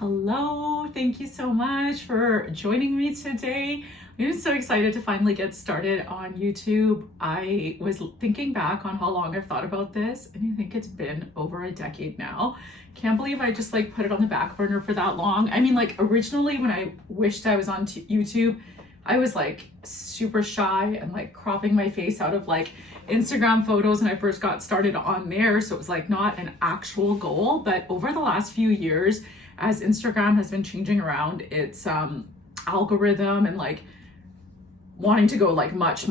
Hello, thank you so much for joining me today. I'm so excited to finally get started on YouTube. I was thinking back on how long I've thought about this, and I think it's been over a decade now. Can't believe I just put it on the back burner for that long. I mean, originally when I wished I was on YouTube, I was super shy and cropping my face out of Instagram photos when I first got started on there. So it was not an actual goal. But over the last few years, as Instagram has been changing around its algorithm and wanting to go much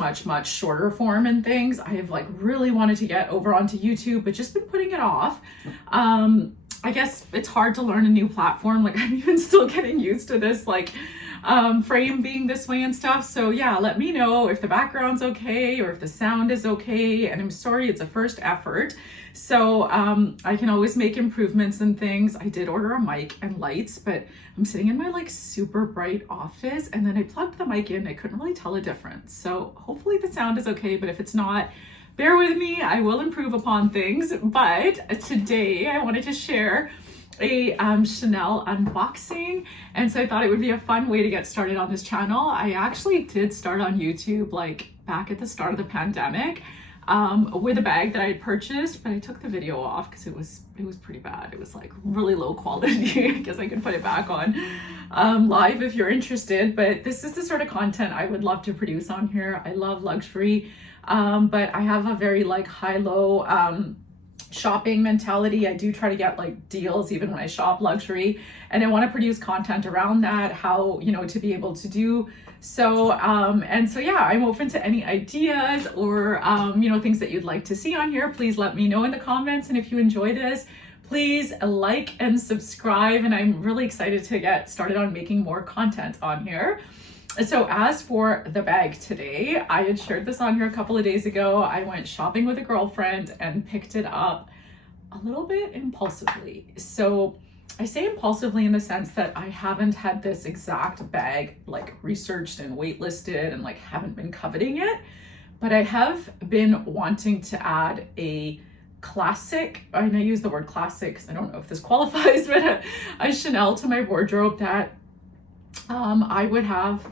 shorter form and things, I have really wanted to get over onto YouTube, but just been putting it off. I guess it's hard to learn a new platform. I'm even still getting used to this frame being this way and stuff. So yeah, let me know if the background's okay or if the sound is okay. And I'm sorry, it's a first effort. So I can always make improvements and things. I did order a mic and lights, but I'm sitting in my super bright office, and then I plugged the mic in. I couldn't really tell a difference. So hopefully the sound is okay, but if it's not, bear with me. I will improve upon things. But today I wanted to share a Chanel unboxing, and so I thought it would be a fun way to get started on this channel. I actually did start on YouTube back at the start of the pandemic with a bag that I had purchased, but I took the video off because it was pretty bad. It was really low quality. I guess I could put it back on live if you're interested, but this is the sort of content I would love to produce on here. I love luxury, but I have a very high-low shopping mentality. I do try to get deals even when I shop luxury, and I want to produce content around that, how to be able to do so. And so yeah, I'm open to any ideas or things that you'd like to see on here. Please let me know in the comments, and if you enjoy this, please like and subscribe. And I'm really excited to get started on making more content on here. So as for the bag today, I had shared this on here a couple of days ago. I went shopping with a girlfriend and picked it up a little bit impulsively. So I say impulsively in the sense that I haven't had this exact bag researched and waitlisted and haven't been coveting it, but I have been wanting to add a classic, and I use the word classic because I don't know if this qualifies, but a Chanel to my wardrobe that I would have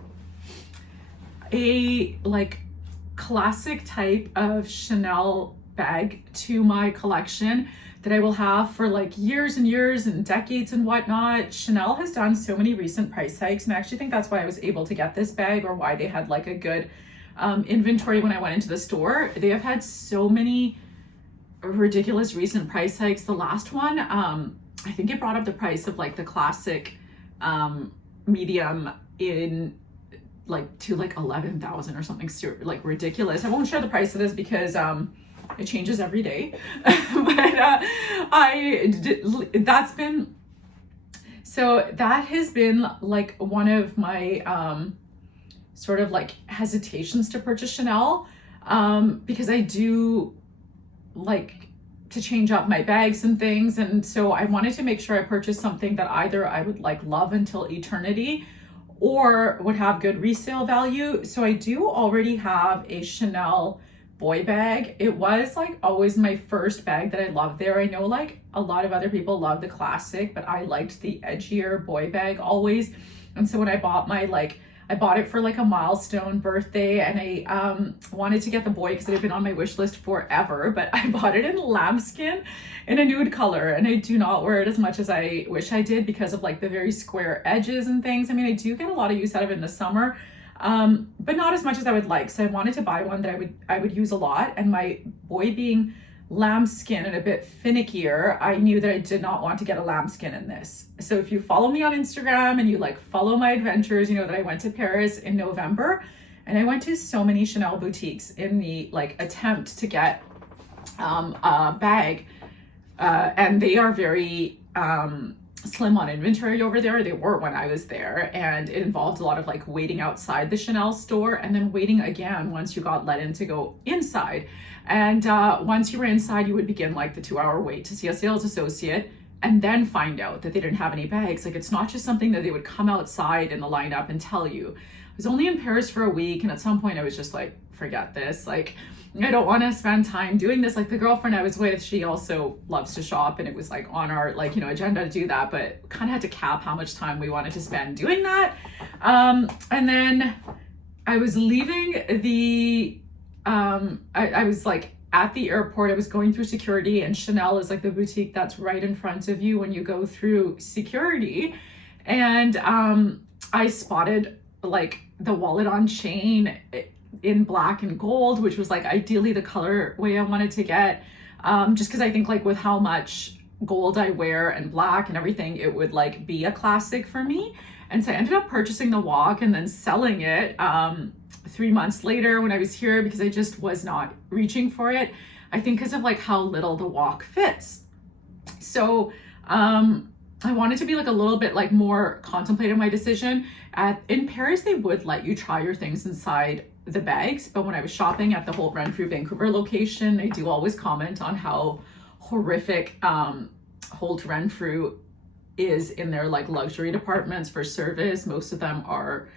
a classic type of Chanel bag to my collection that I will have for years and years and decades and whatnot. Chanel has done so many recent price hikes, and I actually think that's why I was able to get this bag, or why they had a good inventory when I went into the store. They have had so many ridiculous recent price hikes. The last one, I think it brought up the price of the classic medium in to 11,000 or something ridiculous. I won't share the price of this because it changes every day. But that has been one of my sort of hesitations to purchase Chanel, because I do to change up my bags and things, and so I wanted to make sure I purchased something that either I would love until eternity or would have good resale value. So I do already have a Chanel boy bag. It was always my first bag that I loved there. I know a lot of other people love the classic, but I liked the edgier boy bag always. And so when I bought I bought it for a milestone birthday, and I wanted to get the boy because it had been on my wish list forever, but I bought it in lambskin in a nude color, and I do not wear it as much as I wish I did because of the very square edges and things. I mean, I do get a lot of use out of it in the summer, but not as much as I would like. So I wanted to buy one that I would use a lot, and my boy being lambskin and a bit finickier, I knew that I did not want to get a lambskin in this. So if you follow me on Instagram and you follow my adventures, you know that I went to Paris in November, and I went to so many Chanel boutiques in the attempt to get a bag, and they are very slim on inventory over there. They were when I was there, and it involved a lot of waiting outside the Chanel store and then waiting again once you got let in to go inside. And once you were inside, you would begin the 2-hour wait to see a sales associate, and then find out that they didn't have any bags. It's not just something that they would come outside in the lineup and tell you. I was only in Paris for a week, and at some point I was just forget this. Like, I don't want to spend time doing this. Like the girlfriend I was with, she also loves to shop, and it was like on our like, you know, agenda to do that, but kind of had to cap how much time we wanted to spend doing that. And then I was leaving the, I was like at the airport, I was going through security, and Chanel is like the boutique that's right in front of you when you go through security. And I spotted like the wallet on chain in black and gold, which was like ideally the colorway I wanted to get, just because I think like with how much gold I wear and black and everything, it would like be a classic for me. And so I ended up purchasing the walk and then selling it 3 months later when I was here, because I just was not reaching for it, I think because of like how little the walk fits. So I wanted to be like a little bit like more contemplative my decision. In Paris, they would let you try your things inside the bags, but when I was shopping at the Holt Renfrew Vancouver location, I do always comment on how horrific Holt Renfrew is in their like luxury departments for service. Most of them are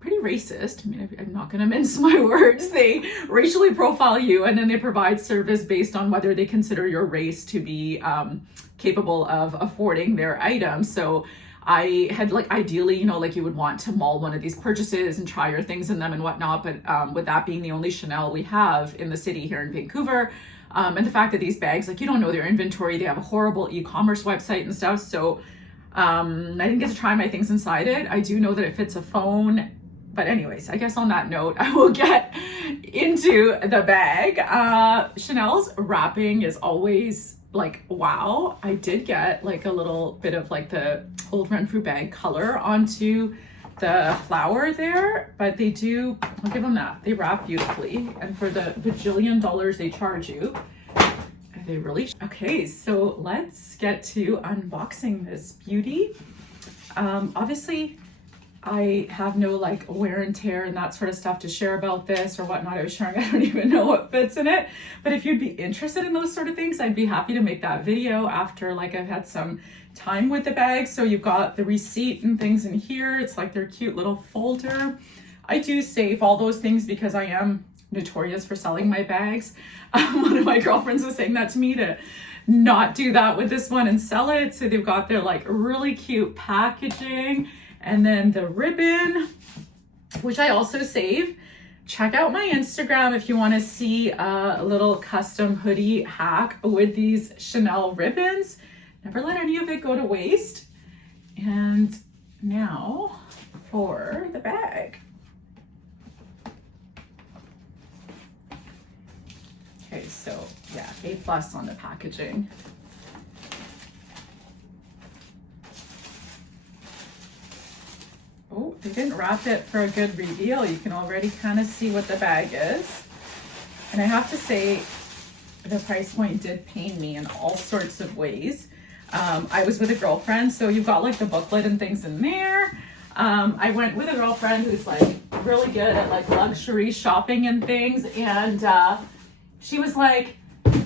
pretty racist. I mean, I'm not going to mince my words. They racially profile you, and then they provide service based on whether they consider your race to be capable of affording their items. So I had like ideally, you know, like you would want to mall one of these purchases and try your things in them and whatnot. But with that being the only Chanel we have in the city here in Vancouver, and the fact that these bags, like you don't know their inventory, they have a horrible e-commerce website and stuff. So I didn't get to try my things inside it. I do know that it fits a phone. But anyways, I guess on that note, I will get into the bag. Chanel's wrapping is always like, wow. I did get like a little bit of like the Holt Renfrew bag color onto the flower there, but they do, I'll give them that. They wrap beautifully. And for the bajillion dollars they charge you, they really, okay, so let's get to unboxing this beauty. Obviously, I have no like wear and tear and that sort of stuff to share about this or whatnot. I was sharing, I don't even know what fits in it. But if you'd be interested in those sort of things, I'd be happy to make that video after like I've had some time with the bag. So you've got the receipt and things in here. It's like their cute little folder. I do save all those things because I am notorious for selling my bags. One of my girlfriends was saying that to me, to not do that with this one and sell it. So they've got their like really cute packaging. And then the ribbon, which I also save. Check out my Instagram if you want to see a little custom hoodie hack with these Chanel ribbons. Never let any of it go to waste. And now for the bag. Okay, so yeah, A+ on the packaging. Oh, they didn't wrap it for a good reveal. You can already kind of see what the bag is. And I have to say, the price point did pain me in all sorts of ways. I was with a girlfriend, so you've got like the booklet and things in there. I went with a girlfriend who's like really good at like luxury shopping and things. And she was like,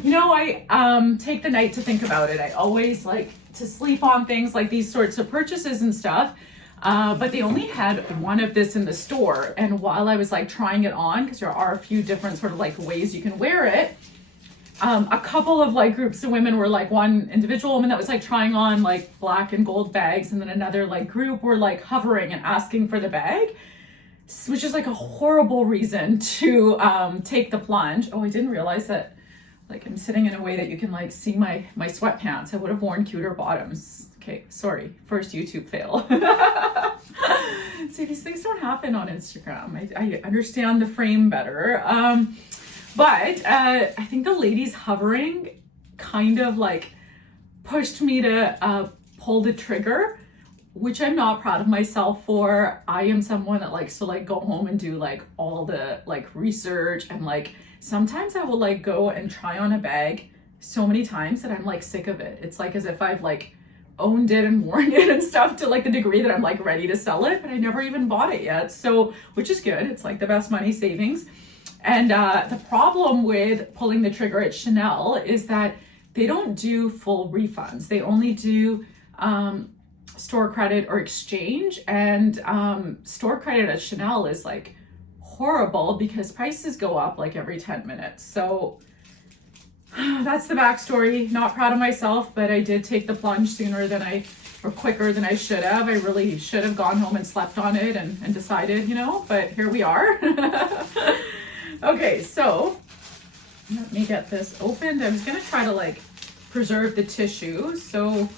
you know, I take the night to think about it. I always like to sleep on things like these sorts of purchases and stuff. But they only had one of this in the store. And while I was like trying it on, because there are a few different sort of like ways you can wear it, a couple of like groups of women were like, one individual woman that was like trying on like black and gold bags, and then another like group were like hovering and asking for the bag, which is like a horrible reason to take the plunge. Oh, I didn't realize that like I'm sitting in a way that you can like see my sweatpants. I would have worn cuter bottoms. Okay, sorry, first YouTube fail. See, these things don't happen on Instagram. I understand the frame better. But I think the ladies hovering kind of like pushed me to pull the trigger, which I'm not proud of myself for. I am someone that likes to like go home and do like all the like research, and like sometimes I will like go and try on a bag so many times that I'm like sick of it. It's like as if I've like owned it and worn it and stuff to like the degree that I'm like ready to sell it, but I never even bought it yet. So, which is good. It's like the best money savings. And the problem with pulling the trigger at Chanel is that they don't do full refunds. They only do store credit or exchange. And store credit at Chanel is like horrible because prices go up like every 10 minutes. So that's the backstory. Not proud of myself, but I did take the plunge quicker than I should have. I really should have gone home and slept on it and decided, you know, but here we are. Okay, so let me get this opened. I was gonna try to like preserve the tissue. So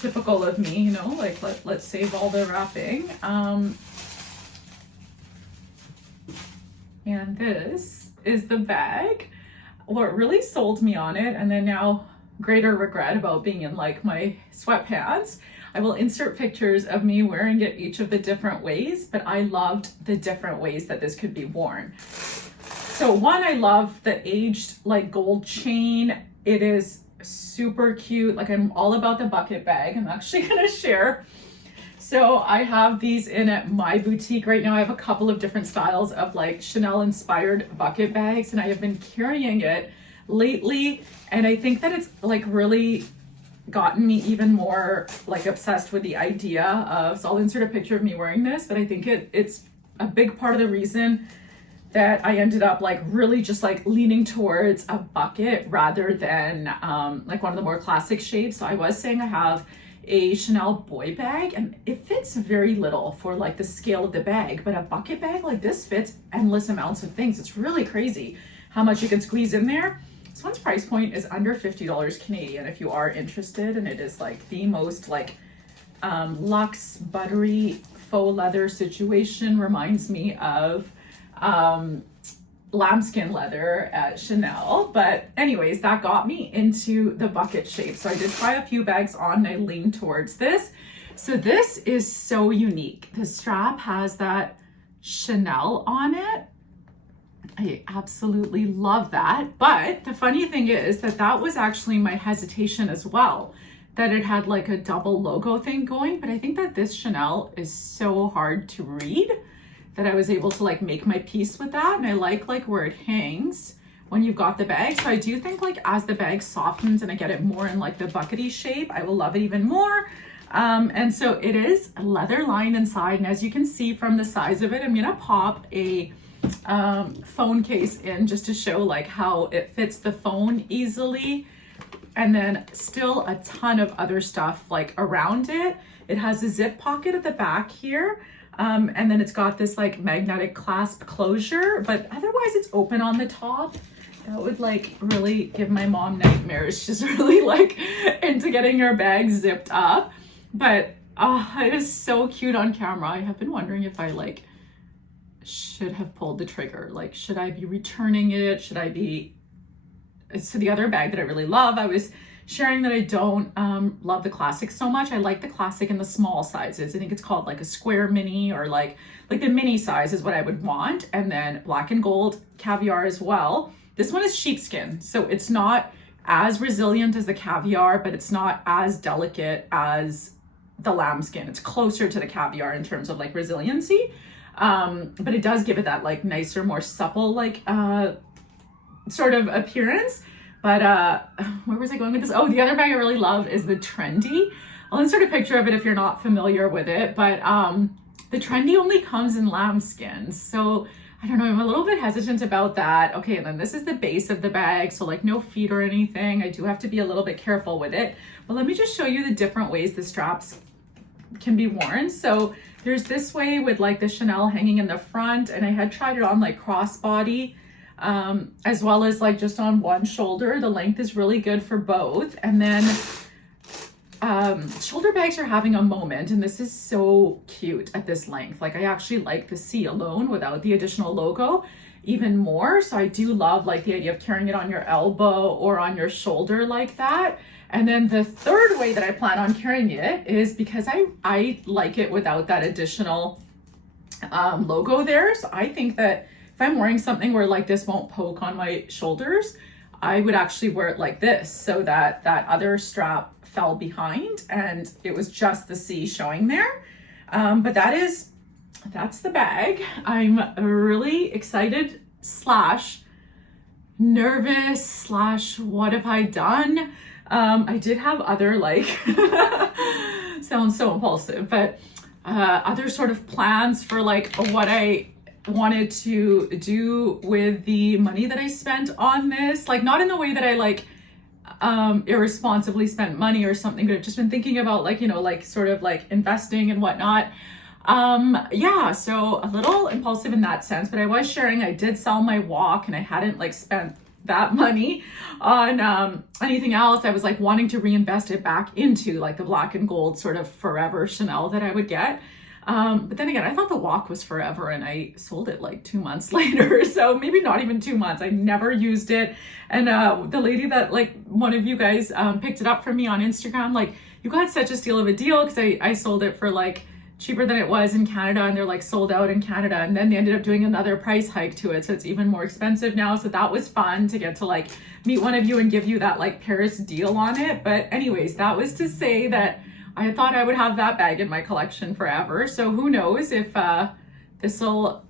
typical of me, you know, like let's save all the wrapping. And this is the bag. What really sold me on it, and then now greater regret about being in like my sweatpants. I will insert pictures of me wearing it each of the different ways, but I loved the different ways that this could be worn. So one, I love the aged like gold chain. It is super cute. Like I'm all about the bucket bag. I'm actually gonna share. So I have these in at my boutique right now. I have a couple of different styles of like Chanel inspired bucket bags, and I have been carrying it lately. And I think that it's like really gotten me even more like obsessed with the idea of, so I'll insert a picture of me wearing this, but I think it's a big part of the reason that I ended up like really just like leaning towards a bucket rather than like one of the more classic shapes. So I was saying I have a Chanel boy bag, and it fits very little for like the scale of the bag, but a bucket bag like this fits endless amounts of things. It's really crazy how much you can squeeze in there. This one's price point is under $50 Canadian if you are interested, and it is like the most like luxe buttery faux leather situation. Reminds me of lambskin leather at Chanel. But anyways, that got me into the bucket shape. So I did try a few bags on and I leaned towards this. So this is so unique. The strap has that Chanel on it. I absolutely love that. But the funny thing is that was actually my hesitation as well, that it had like a double logo thing going. But I think that this Chanel is so hard to read that I was able to like make my peace with that. And I like where it hangs when you've got the bag. So I do think like as the bag softens and I get it more in like the buckety shape, I will love it even more. And so it is leather lined inside. And as you can see from the size of it, I'm gonna pop a phone case in just to show like how it fits the phone easily. And then still a ton of other stuff like around it. It has a zip pocket at the back here. And then it's got this like magnetic clasp closure, but otherwise it's open on the top. That would like really give my mom nightmares. She's really like into getting her bag zipped up, but it is so cute on camera. I have been wondering if I like should have pulled the trigger. Like, should I be returning it? Should I be, so the other bag that I really love, I was sharing that I don't love the classic so much. I like the classic in the small sizes. I think it's called like a square mini, or like the mini size is what I would want. And then black and gold caviar as well. This one is sheepskin, so it's not as resilient as the caviar, but it's not as delicate as the lambskin. It's closer to the caviar in terms of like resiliency. But it does give it that like nicer, more supple, like sort of appearance. But where was I going with this? Oh, the other bag I really love is the Trendy. I'll insert a picture of it if you're not familiar with it, but the Trendy only comes in lambskin. So I don't know, I'm a little bit hesitant about that. Okay, and then this is the base of the bag. So like no feet or anything. I do have to be a little bit careful with it. But let me just show you the different ways the straps can be worn. So there's this way with like the Chanel hanging in the front, and I had tried it on like crossbody, as well as like just on one shoulder. The length is really good for both. And then shoulder bags are having a moment, and this is so cute at this length. Like I actually like the C alone without the additional logo even more. So I do love like the idea of carrying it on your elbow or on your shoulder like that. And then the third way that I plan on carrying it is because I like it without that additional logo there. So I think that if I'm wearing something where like this won't poke on my shoulders, I would actually wear it like this, so that that other strap fell behind and it was just the C showing there. But that's the bag. I'm really excited / nervous / what have I done? I did have other like, sounds so impulsive, but other sort of plans for like what I wanted to do with the money that I spent on this. Like, not in the way that I like irresponsibly spent money or something, but I've just been thinking about like, you know, like sort of like investing and whatnot. Yeah, so a little impulsive in that sense, but I was sharing I did sell my walk and I hadn't like spent that money on anything else. I was like wanting to reinvest it back into like the black and gold sort of forever Chanel that I would get. But then again, I thought the walk was forever and I sold it like 2 months later. So maybe not even 2 months. I never used it. And the lady that like one of you guys picked it up from me on Instagram, like, you got such a steal of a deal, because I sold it for like cheaper than it was in Canada, and they're like sold out in Canada, and then they ended up doing another price hike to it, so it's even more expensive now. So that was fun to get to like meet one of you and give you that like Paris deal on it. But anyways, that was to say that I thought I would have that bag in my collection forever. So who knows if this will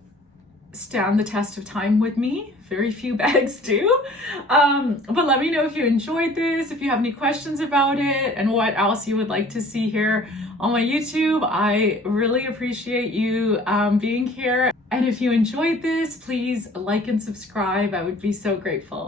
stand the test of time with me. Very few bags do. But let me know if you enjoyed this, if you have any questions about it, and what else you would like to see here on my YouTube. I really appreciate you being here. And if you enjoyed this, please like and subscribe. I would be so grateful.